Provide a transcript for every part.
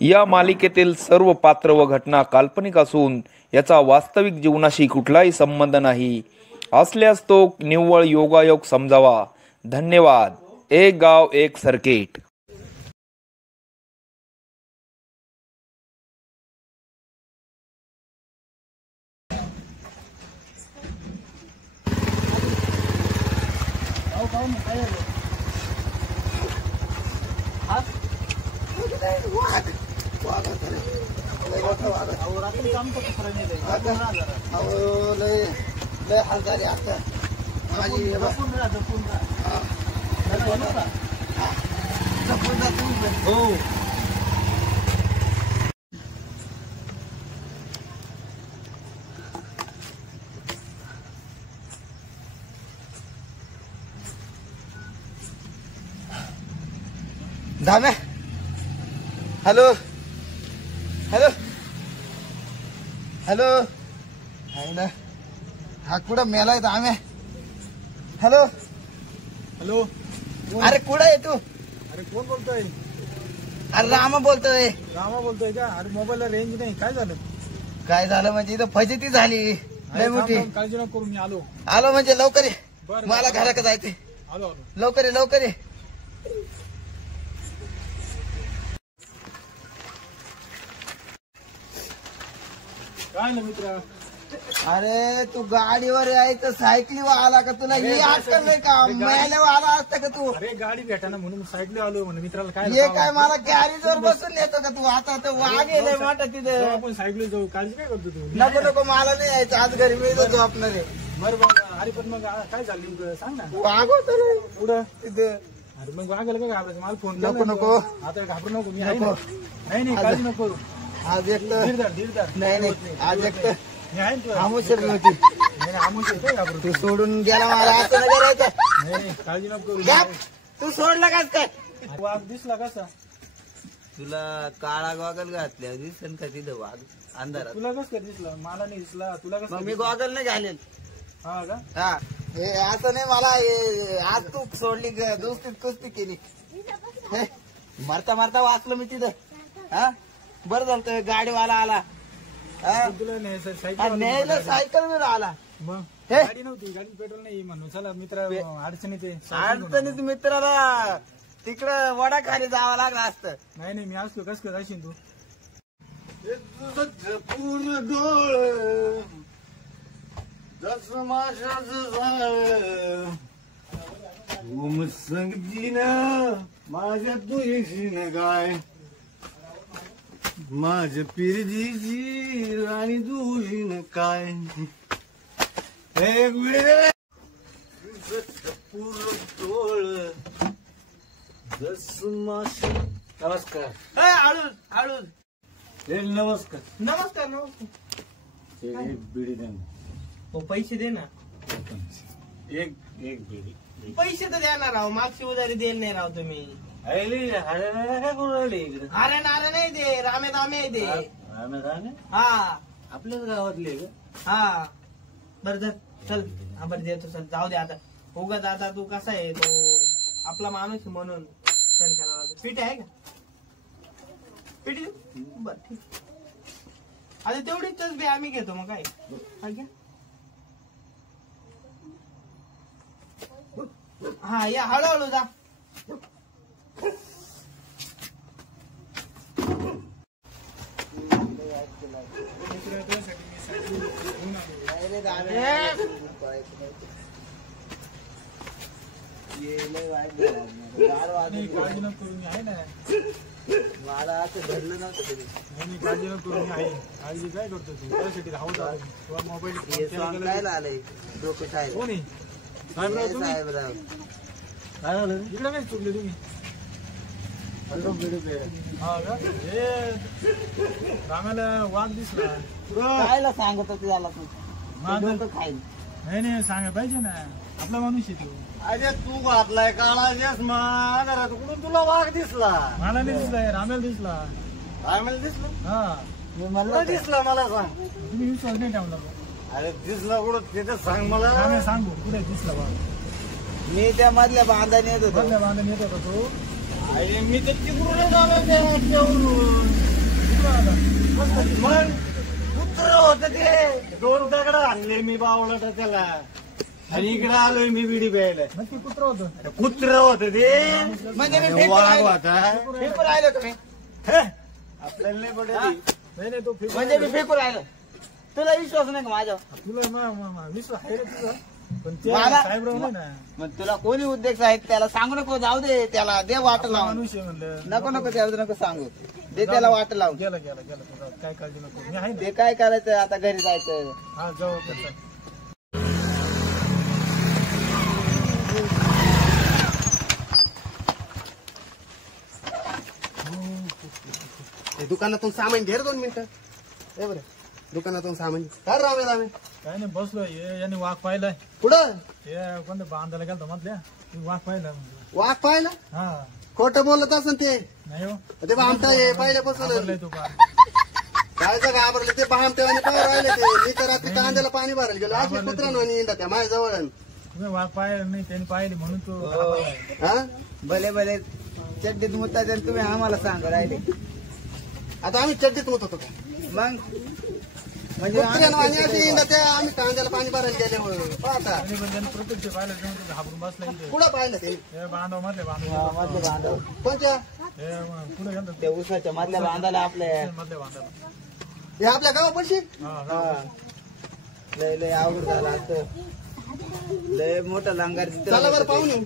या मालिकेतील सर्व पात्र व घटना काल्पनिक असून याचा वास्तविक जीवनाशी कुठलाही संबंध नाही. असल्यास तो निव्वळ योगायोग समजावा. धन्यवाद. एक गाव एक सर्किट. धाम्या, हॅलो हॅलो हॅलो. आहे ना हा कुठं मेलाय धाम्या. Hello hello. अरे कुठं आहे तू? अरे कोण बोलतोय? अरे रामा बोलतोय. रामा बोलतोय का? अरे मोबाईलला रेंज नाही. काय झालं? काय झालं म्हणजे इथं फजिती झाली लय मोठी. काळजी नको करू, मी आलो. आलो म्हणजे लवकर ये. बरं, मला घराकडे जायचंय. आलो आलो. लवकर ये लवकर ये. काय ना मित्र? अरे तू गाडीवर यायचं सायकलीवर आला का? तुला हे अक्कल नाही का? मेल्यावर आला असता का तू? अरे गाडी भेटाना म्हणून सायकल आलो म्हणून मित्राला. काय हे काय मला गॅरेजवर बसून येतो का तू? आता तर वाघ येलंय मोठा तिथे. आपण सायकल जाऊ. काळजी काय करतो तू? नको नको मला नाही यायचं आज घरी. मी तर झोपणार आहे. बरं. अरे पण मग काय झालं सांग ना. वाघ होत रे पुढं तिथे. अरे मग वागायला काय घाबरायचं? मला फोन नको नको आता घाबरू नको. मी आहे ना. नाही काळजी नको करू. आज एक तर धीरधार. नाही आज एक तर मी आहे ना. आमुषर होती. नाही आमुष काय घाबरू? तू सोडून गेला मला असं नाही करायचं. नाही काळजी नको करू. गप. तू सोडला का काय? वाघ दिसला कसा? तुला काळा गॉगल घातल्या दिसन का तिथं वाघ अंधारात? तुला कसं काय दिसला? मला नाही दिसला. तुला कसं? मग मी गॉगल नाही घालेल. हा का? हा हे असं नाही मला. आज तू सोडली दोस्तीत कुस्ती केली. हे, मरता मरता वाचलो मी तिथं. हा बरं झालं तर गाडीवाला आला. तुला न्यायला सायकल वर आला. मग हे? गाडी नव्हती. गाडी पेट्रोल नाही म्हणून चला मित्र अडचणीत आहे. अडचणीत मित्राला तिकडं वडाखाली जावं लागलं असतं. नाही मी असतो. कस काय जाशील तू? पूर्ण डोळ जस माशाचं झाड संगतीन माझ्या तुझीशीन गाय माझ्या पिरजीची राणी तुझीन काय एक वेळ पूर्ण डोळ जस माश. नमस्कार. आळूज आळूज. नमस्कार. नमस्कार नमस्कार. बिडी दे. पैसे दे ना. एक बिडी. पैसे तर द्या ना राव. मागची उधारी देईल नाही राव तुम्ही. काय करून राहिले इकडे? अरे नारे नाही दे. रामे दामे दे. हा आपल्याच गावातले हा. बरं धर चल. हा बरं देतो चल. जाऊ दे आता. उगाच आता तू कसा आहे तो आपला माणूस म्हणून सण करावा लागतो. पीठ आहे का? पीठ बर ठीक. आता तेवढीच तसबी आम्ही घेतो. मग काय घ्या. हा या हळूहळू जा. काळजी नको करू. मी आहे ना. मला असं धरलं नव्हतं कधी. नाही काळजी नको करू. मी आहे. काळजी काय करतो तू? त्यासाठी धावत तुला मोबाईल काय आलंय डोकं साहेब? कोणी? साहेबराव तुम्ही? साहेबराव काय झालं? इकडे काय चुकले तुम्ही? हा का? हे रामाला वाघ दिसला. कायला सांगत होते त्याला तू? माझं खाईल. नाही सांगा पाहिजे ना. आपला माणूस आहे तो. अरे तू घातलाय काळा चष्मा कुठून तुला वाघ दिसला? मला नाही दिसलाय. रामाला दिसला. आम्हाला दिसलं? हा मी म्हणलं दिसला मला सांग. तुम्ही विश्वास नाही ठेवला. अरे दिसला कुठं तिथे सांग मला. राम्या सांगू कुठे दिसला वाघ? मी त्या मधल्या बांधाने येत होतो. बांधून येत होता तो. अरे मी तर तिकडूनच आलो त्या रस्त्यावरून. मग कुत्र होत ते. 2 दगड आणले मी बावळट त्याला आणि इकडे आलोय मी बिडी प्यायला. नक्की कुत्र होतं. कुत्र होत ते. म्हणजे मी वाघ होता. फेकून राहिलो तुम्ही. आपल्याला नाही पडत. नाही तो म्हणजे मी फेकून राहिलो. तुला विश्वास नाही का माझ्यावर? तुला विश्वास आहे रे तुझा. पण ते मला- साहेबराव नाही ना. मग तुला कोणी उद्योग आहेत त्याला सांगू नको. जाऊ दे त्याला. दे वाट लावून. मनुष्य म्हणलं. नको त्याला नको सांगू. दे त्याला वाट लावून. गेला तुझा. काय काळजी नको. मी आहे ना. ते काय करायचं आता घरी जायचं. हा जाऊ करता. दुकानातून सामान घे रे 2 मिनिटं. हे बरं दुकानातून सामान काय रामे काय नाही बसलोय. यांनी वाघ पाहिलाय. कुठं हे कोणत्या बांधायला गेलता मधल्या. वाघ पाहिला म्हणजे. वाघ पाहिला हा खोटं बोलत असन ते. नाही हो. ते भामटा आहे पहिल्यापासून आवडलाय तो पा. काय घाबरले ते भामटेवानी पाय राहिले ते. मी तर रात्री कांद्याला पाणी भरायला गेलो. असे कुत्र्यानं इंडा त्या माझ्या जवळ. तुम्ही वाघ पाहिला नाही त्यांनी पाहिले म्हणून तो घाबरलाय. हा भले चड्डीत मुताचे तुम्ही आम्हाला सांगा राहिले. आता आम्ही चड्डीत होत होतो का मग म्हणजे कुत्र्यानं आणि असे इंडा त्या आम्ही कांद्याला पाणी भरायला गेले. पाहता आणि पण त्यांनी प्रत्यक्ष पाहिलं तेव्हा तो घाबरून बसला इथे. कुठं पाहिलं ते हे बांधव मधले बांधव. मधले बांधव कोणत्या हे पुढे गेलं त्या उसाच्या मधल्या बांधाला आपल्या मधले बांधव. हे आपल्या गावापाशी हा लय अवघड झाला असं. लय मोठं लंगार चला बरं पाहून येऊ.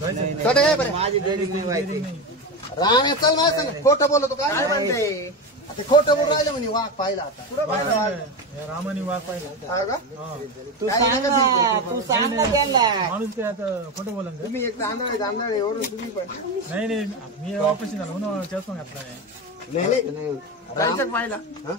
जायचं. चढ आहे बरं माझी बेडी नाही व्हायची. रामे चल माझ्या सांग. खोटं बोलतो काय म्हणते ते खोटं बोलून राहिलं म्हणे वाघ पाहिला आता. हे रामाने वाघ पाहिला. हा का? हा तू सांग ना. तू सांग ना त्यांना. माणूस ते आता खोटं बोलन का? तुम्ही एक तांदळ एवढं तुम्ही पण नाही मी ऑपरेशन झालं म्हणून चष्मा घातला नाही. नाही जायचं पाहिला. हा?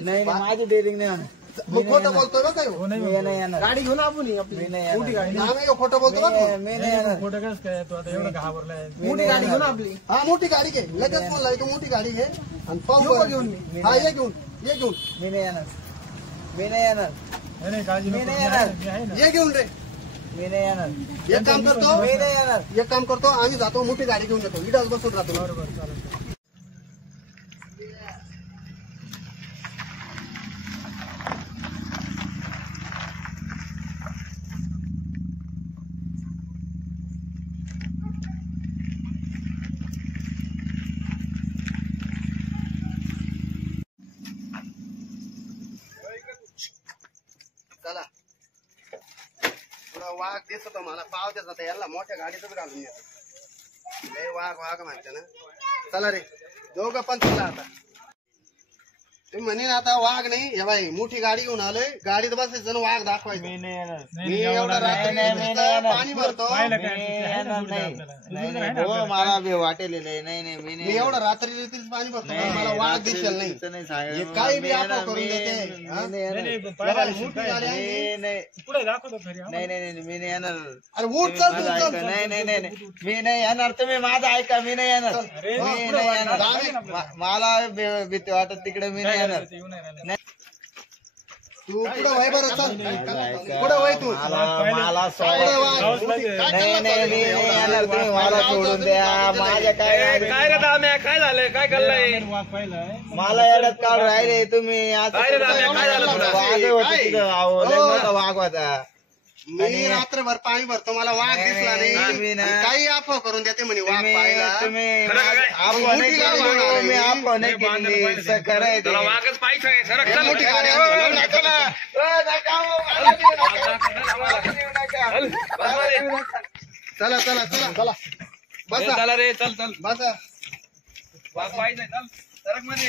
नाही माझी डेअरिंग नाही होणार. मग खोटं बोलतोय बघ काय हो नाही मी नाही येणार. गाडी घेऊन आपण आपली मी नाही मोठी येणार. गाडी आम्ही खोटं बोलतो बघ मी नाही येणार. खोटं कसं काय तू आता एवढं घाबरलाय. मोठी गाडी घेऊन आपली. हा मोठी गाडी घे. लगेच फोन लावतो मोठी गाडी घे आणि पाहू घेऊन मी. हा ये घेऊन मी नाही येणार. मी नाही येणार. नाही काळजी मी नको. नाही येणार. मी आहे ना. ये घेऊन रे. मी नाही येणार. एक काम करतो मी नाही येणार. एक काम करतो आम्ही जातो मोठी गाडी घेऊन येतो. इडाच बसत राहतो. बरोबर चालेल. चला थोडा वाघ दिसतो मला. पाव देत होता याला मोठ्या गाडीतच घालून येतो. लय वाघ म्हणते ना. चला रे दोघं पण चला आता. तुम्ही म्हणे ना आता वाघ नाही. हे बाई मोठी गाडी घेऊन आलोय. गाडीत बसायचं ना वाघ दाखवायचं. मी नाही येणार. मी एवढं रात्री नुसतं पाणी भरतो. पाहिलं मी काय येणार नाही. नाही नाही हो मला बी वाटेल. नाही नाही मी मी नाही. एवढं रात्री पाणी भरतो. मला वाघ दिसेल नाही. हे काही बी आपण करून देते. हा? नाही पण हे पाहिलं बाई, मोठी गाडी आहे. नाही पुढे दाखवतो खरी. नाही नाही मी नाही येणार. अरे उठ चल तू माझं चल. ऐका. नाही नाही नाही मी नाही येणार. तुम्ही माझं ऐका. मी नाही येणार. मी नाही येणार. मला भीती वाटत तिकडे मी नाही येणार. तू पुढं वय बरं चल. पुढं वय तू. मला पुढं वळ. नाही नाही मी नाही येणार. तुम्ही मला सोडून द्या. माझ्या काय काय रे दाम्या काय झालंय काय करलंय वाघ पाहिलाय. मला येण्यात काढ राहिले तुम्ही. असं काय रे दाम्या, काय झालं तुला? वाघ होतं तिथं. अहो, लय मोठा वाघ होता. मी रात्रभर पाणी भरतो. मला वाघ दिसला मी नाही. ना- आणि काही अफवा करून देते म्हणे वाघ पाहिला. तुम्ही खरं काय? आपण नाही केली. मी आपण नाही केली. खरं आहे ते. तुला वाघच पाहिजे सरक चल. मोठी गाडी हो, आणली. नका ना. हो, नका हो, मला देऊ नका. मला देऊ नका. चला चला चला चला बसा चला रे चल चल बसा. वाघ पाहिजे चल सरक मध्ये.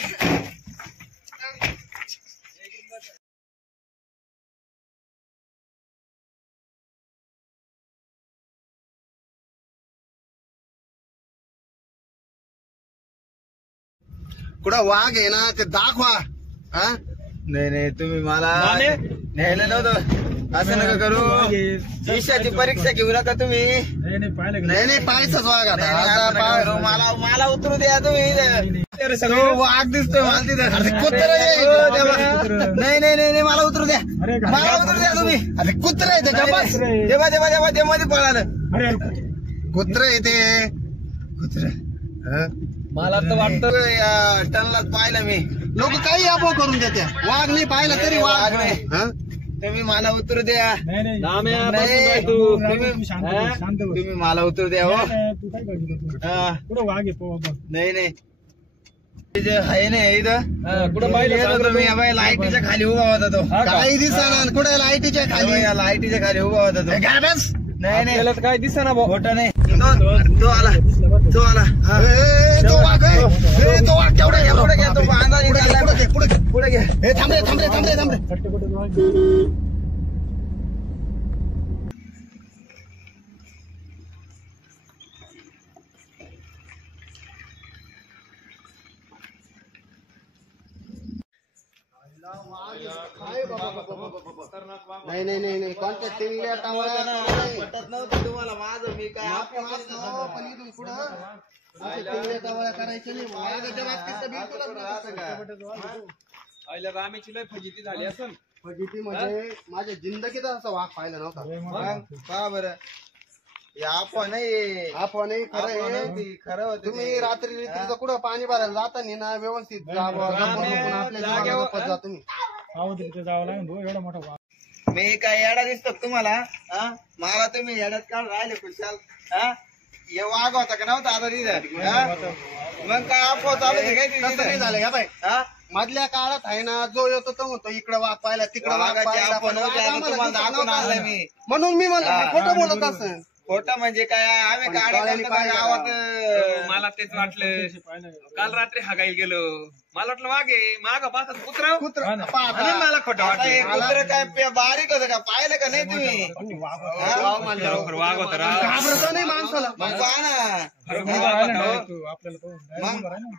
कुठं वाघ आहे ना ते दाखवा. हा नाही नाही तुम्ही मला माने? न्यायला नव्हतं. असं नका करू. ईशाची परीक्षा घेऊ नका तुम्ही. नाही नाही पाहिलं का? नाही नाही पाहायचंच वाघ आता. नाही, आता असं नका करू. मला उतरू द्या तुम्ही. तो वाघ दिसतोय मला तिथं. अरे कुत्रं आहे. हो, देवा. नाही नाही नाही मला उतरू द्या. अरे मला उतरू द्या तुम्ही. अरे कुत्र आहे ते गप्पा. देवा देवा देवा ते मध्ये पळालं. अरे कुत्र आहे ते. कुत्र मला तर वाटतं टनलाच पाहिलं मी. लोक काही अफवा करून देते. वाघ नाही पाहिला तरी वाघ नाही. हा? तुम्ही मला उतरू द्या. नाही तुम्ही मला उतरू द्या हो. तू काय कुठं वाघ येतो नाही ते जे आहे ना इथं कुठं पाहिलं तुम्ही लाईटीच्या खाली उभा होता तो. काही दिसणार कुठे लाईटीच्या खाली. लाईटीच्या खाली उभा होता तो. नाही काय दिसा ना भाऊ. खोटं नाही. तो आला तो वाघ आहे. तो वाघ केवढा गेला. पुढे घ्या तो बांधा निघाला. पुढे घे. थांबरे. नाही कोणत्या टिंगल्या टावळ्या पटत नव्हतं तुम्हाला माझं. मी काय पण इथून पुढं असे टिंगल्या टावळ्या करायचे नाही. वाघाच्या बाबतीत तर बिलकुलच नाही. रामेची लय फजिती झाली असं. फजिती म्हणजे माझ्या जिंदगीत असा वाघ पाहिला नव्हता. का बरं आपण नाही आपण खरं आहे. खरं होतं. तुम्ही रात्री कुठं पाणी भरायला जाताना ना व्यवस्थित जा. आपल्या जीवाला जा तुम्ही. तिथे जावं लागेल भाऊ. एवढा मोठा वाघ. मी काय येडा दिसतो तुम्हाला? मला तुम्ही येड्यात काढून राहिले खुशाल. हे वाघ होता का नव्हता आता तिथं? मग काय अफवा चालू आहे काय तसं नाही तिथे? झालं का बाई. मधल्या काळात आहे ना जो येतो तो म्हणतो इकडे वाघ पाहिला तिकडे वाघ वाघाची पाहिला. आपण पण वाघ होते, आता आम्हाला तुम्हाला दिसत दाखवून नव्हता. आणलंय मी. म्हणून मी म्हणतो खोटं बोलत असं. खोटं म्हणजे काय आम्ही पण गाड्या डोळ्यांनी करतो का पाहिलं. गावात? मला तेच वाटलं. काल रात्री हागायला गेलो. मला वाटलं वाघे माग पाहतात कुत्र. म्हणून मला खोटं आता हे वाटलं. कुत्रं काय बारीक होतं का? पाहिलं का नाही तुम्ही? खरोखर वाघ होता राव. घाबरतो नाही माणसाला. मग पहा ना. खरोखर वाघ होता हो. तू आपल्याला पाहून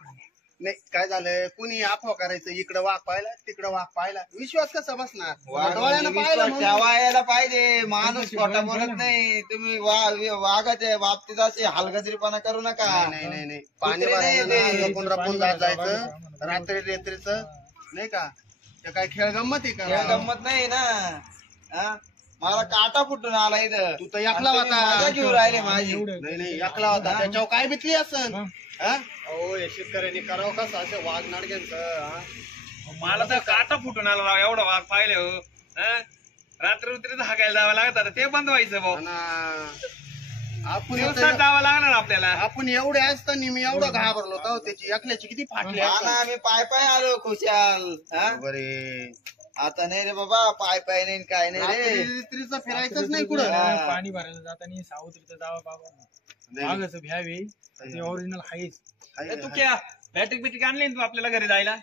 नाही काय झालं कुणी अफवा करायचं इकडे वाघ पाहिला तिकडे वाघ पाहिला. विश्वास कसा बसणार. डोळ्यानं पाहिलं म्हणून. ठेवायला पाहिजे. माणूस खोटा बोलत नाही. तुम्ही वाघाच्या बाबतीत असे हलगजरीपणा करू नका. नाही पाणी कुत्रे नाही भरायला ते. लपून रपून जात जायचं रात्रीच नाही का. ते काय खेळ गंमत आहे हे का. गंमत नाही ना. मला काटा फुटून आला इथं. तू तर एकला आणि तुम्ही होता. मजा घेऊन राहिले माझी. नाही एकला होता. त्याच्यावर काय बितली असन. हो हे शेतकऱ्यांनी करावं कसं असं वाघ नाडग्यांचं. मला तर काटा फुटून आला राव. एवढा वाघ पाहिले हो. रात्री हाकायला जावं लागत आता. ते बंद व्हायचं भाऊ. आपण दिवसात जावं लागणार आपल्याला. आपण एवढे असताना मी एवढं घाबरलो होतो. त्याची एकल्याची किती फाटली आम्ही पाय आलो खुशाल. बरे. आता नाही रे बाबा. पाय नाही काय नाही रे. रात्रीचं फिरायचंच नाही कुठं. पाणी भरायला जाताना सावत्रीचं जावं बाबा. वाघाचं भ्यावे ते ओरिजिनल हाईच. तू क्या बॅटरी आणली ना तू आपल्याला घरी जायला?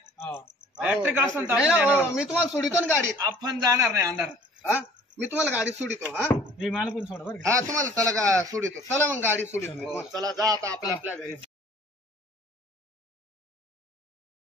बॅटरी असं नाही ना, मी तुम्हाला सोडितो ना गाडीत. आपण जाणार नाही अंधारात. मी तुम्हाला गाडीत सोडितो. मला पण सोडा बरं का. तुम्हाला चला सोडितो. चला मग गाडी सोडितो. चला जा आता आपल्या घरी.